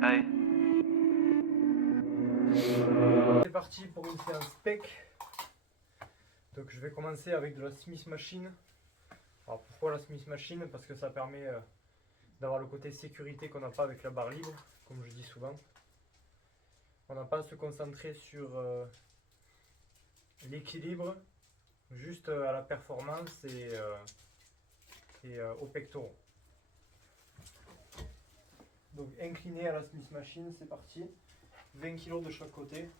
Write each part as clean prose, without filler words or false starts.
Allez. C'est parti pour une séance pec. Donc je vais commencer avec de la Smith Machine. Alors pourquoi la Smith Machine? Parce que ça permet d'avoir le côté sécurité qu'on n'a pas avec la barre libre, comme je dis souvent. On n'a pas à se concentrer sur l'équilibre, juste à la performance et aux pectoraux. Donc incliné à la Smith Machine, c'est parti. 20 kg de chaque côté.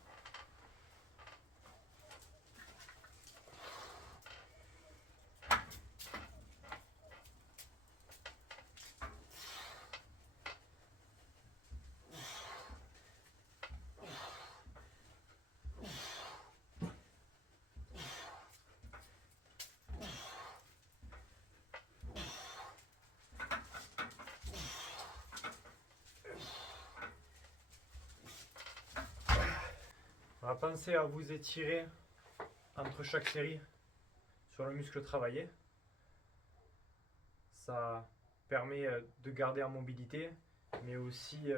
On va penser à vous étirer entre chaque série sur le muscle travaillé. Ça permet de garder en mobilité, mais aussi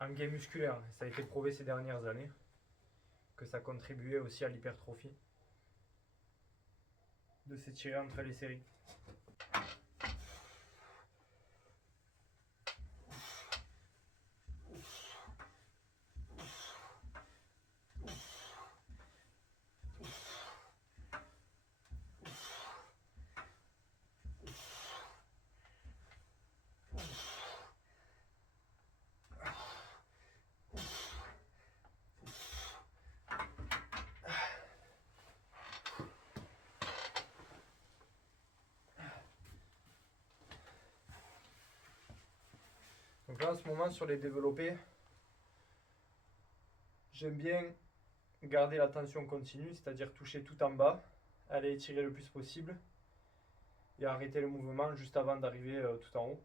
en gain musculaire. Ça a été prouvé ces dernières années que ça contribuait aussi à l'hypertrophie de s'étirer entre les séries. Donc là en ce moment sur les développés, j'aime bien garder la tension continue, c'est-à-dire toucher tout en bas, aller étirer le plus possible et arrêter le mouvement juste avant d'arriver tout en haut.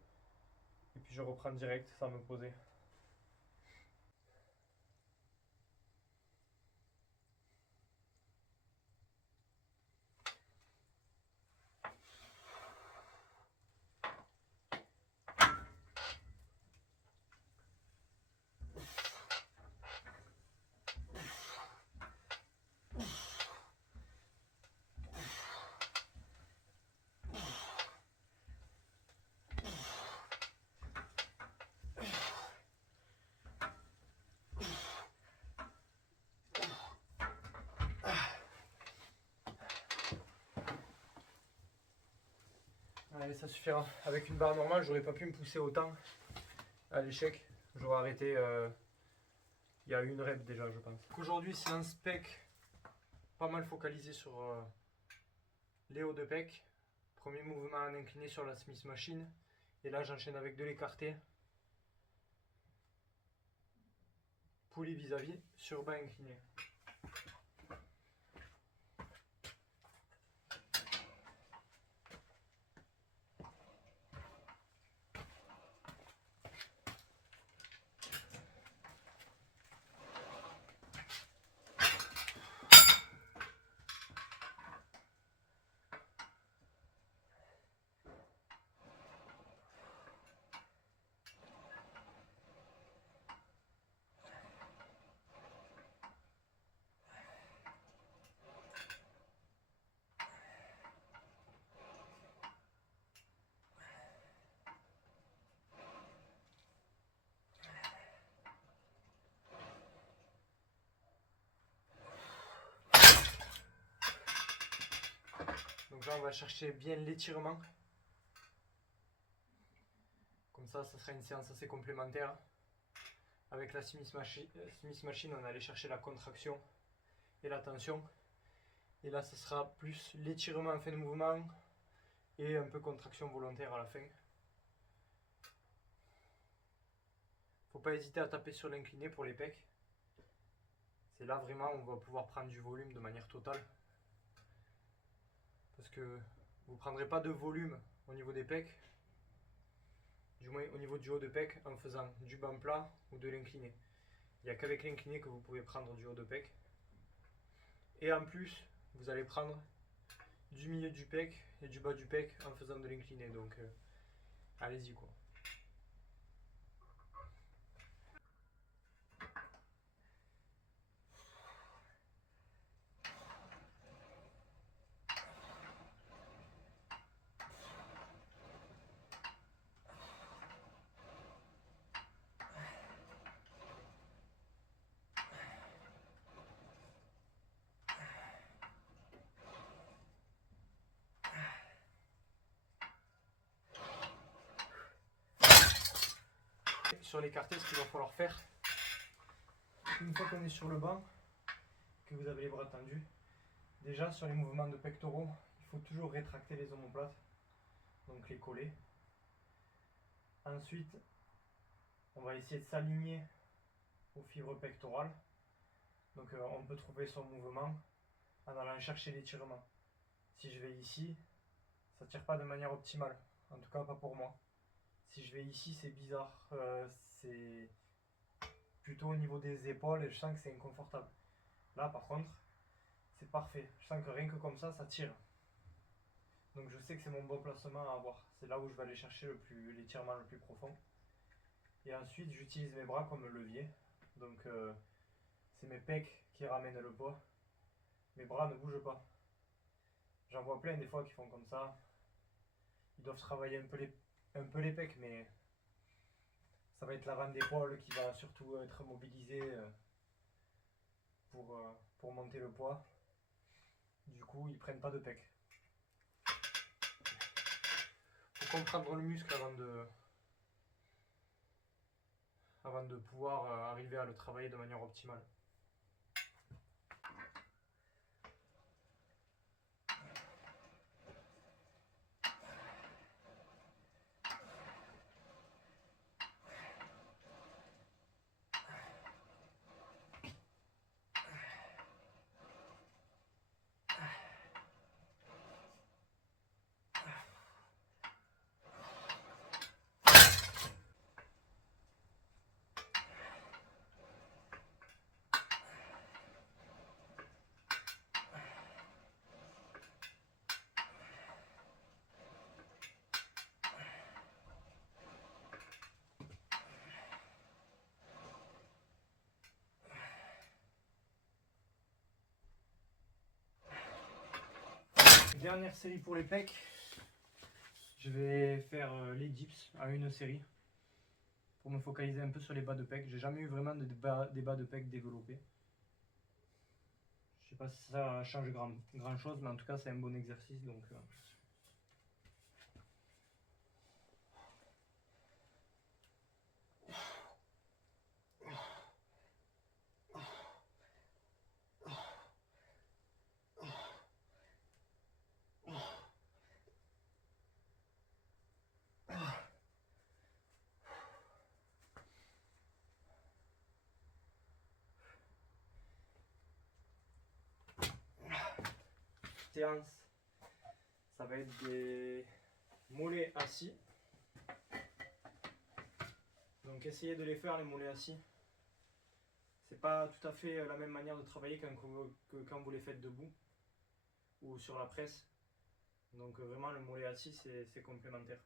Et puis je reprends direct sans me poser. Allez, ça suffira. Avec une barre normale, j'aurais pas pu me pousser autant à l'échec. J'aurais arrêté il y a une rep déjà, je pense. Aujourd'hui, c'est un spec pas mal focalisé sur les hauts de pec. Premier mouvement en incliné sur la Smith Machine. Et là, j'enchaîne avec de l'écarté. Poulie vis-à-vis sur bas incliné. Donc là, on va chercher bien l'étirement. Comme ça sera une séance assez complémentaire. Avec la Smith Machine, on allait chercher la contraction et la tension. Et là, ce sera plus l'étirement en fin de mouvement et un peu contraction volontaire à la fin. Faut pas hésiter à taper sur l'incliné pour les pecs. C'est là vraiment où on va pouvoir prendre du volume de manière totale. Parce que vous ne prendrez pas de volume au niveau des pecs, du moins au niveau du haut de pec, en faisant du banc plat ou de l'incliné. Il n'y a qu'avec l'incliné que vous pouvez prendre du haut de pec. Et en plus, vous allez prendre du milieu du pec et du bas du pec en faisant de l'incliné. Donc allez-y quoi. sur l'écarté, ce qu'il va falloir faire, une fois qu'on est sur le banc, que vous avez les bras tendus, déjà sur les mouvements de pectoraux, il faut toujours rétracter les omoplates, donc les coller. Ensuite, on va essayer de s'aligner aux fibres pectorales. Donc on peut trouver son mouvement en allant chercher l'étirement. Si je vais ici, ça ne tire pas de manière optimale, en tout cas pas pour moi. Si je vais ici, c'est bizarre, c'est plutôt au niveau des épaules et je sens que c'est inconfortable. Là par contre, c'est parfait, je sens que rien que comme ça tire. Donc je sais que c'est mon bon placement à avoir, c'est là où je vais aller chercher l'étirement le plus profond. Et ensuite j'utilise mes bras comme levier, donc c'est mes pecs qui ramènent le poids, mes bras ne bougent pas. J'en vois plein des fois qui font comme ça, ils doivent travailler un peu les pecs, mais ça va être l'avant d'épaule qui va surtout être mobilisé pour monter le poids. Du coup, ils prennent pas de pecs. Il faut comprendre le muscle avant de pouvoir arriver à le travailler de manière optimale. Dernière série pour les pecs, je vais faire les dips à une série pour me focaliser un peu sur les bas de pec. J'ai jamais eu vraiment des bas de pec développés. Je sais pas si ça change grand chose, mais en tout cas c'est un bon exercice. Donc, séance, ça va être des mollets assis. Donc essayez de les faire les mollets assis. C'est pas tout à fait la même manière de travailler que quand vous les faites debout ou sur la presse. Donc vraiment le mollet assis c'est complémentaire.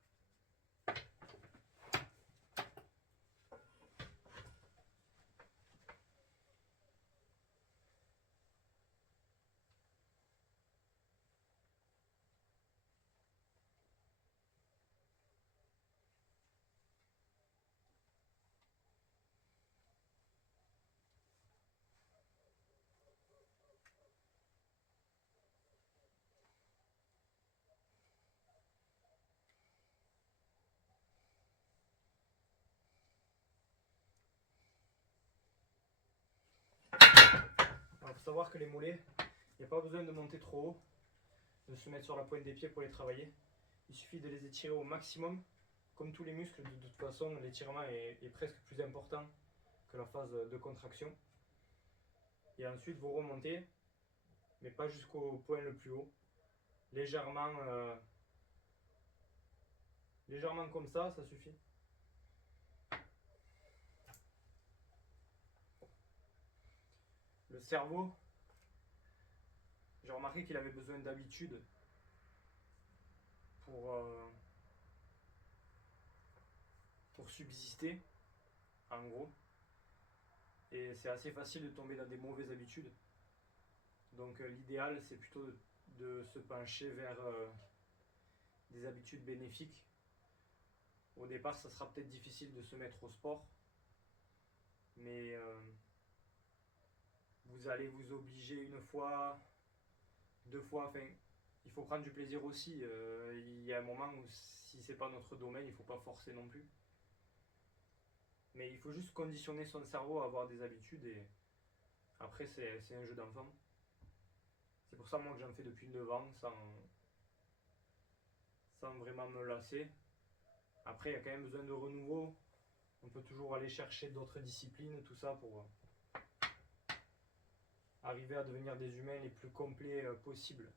Il faut savoir que les mollets, il n'y a pas besoin de monter trop haut, de se mettre sur la pointe des pieds pour les travailler. Il suffit de les étirer au maximum. Comme tous les muscles, de toute façon, l'étirement est presque plus important que la phase de contraction. Et ensuite, vous remontez, mais pas jusqu'au point le plus haut. Légèrement comme ça suffit. Le cerveau, j'ai remarqué qu'il avait besoin d'habitude pour subsister, en gros. Et c'est assez facile de tomber dans des mauvaises habitudes. Donc l'idéal, c'est plutôt de se pencher vers des habitudes bénéfiques. Au départ, ça sera peut-être difficile de se mettre au sport, mais vous allez vous obliger une fois, deux fois, enfin, il faut prendre du plaisir aussi. Il y a un moment où si c'est pas notre domaine, il faut pas forcer non plus. Mais il faut juste conditionner son cerveau à avoir des habitudes et après c'est un jeu d'enfant. C'est pour ça moi que j'en fais depuis 9 ans sans vraiment me lasser. Après il y a quand même besoin de renouveau. On peut toujours aller chercher d'autres disciplines, tout ça pour arriver à devenir des humains les plus complets possibles.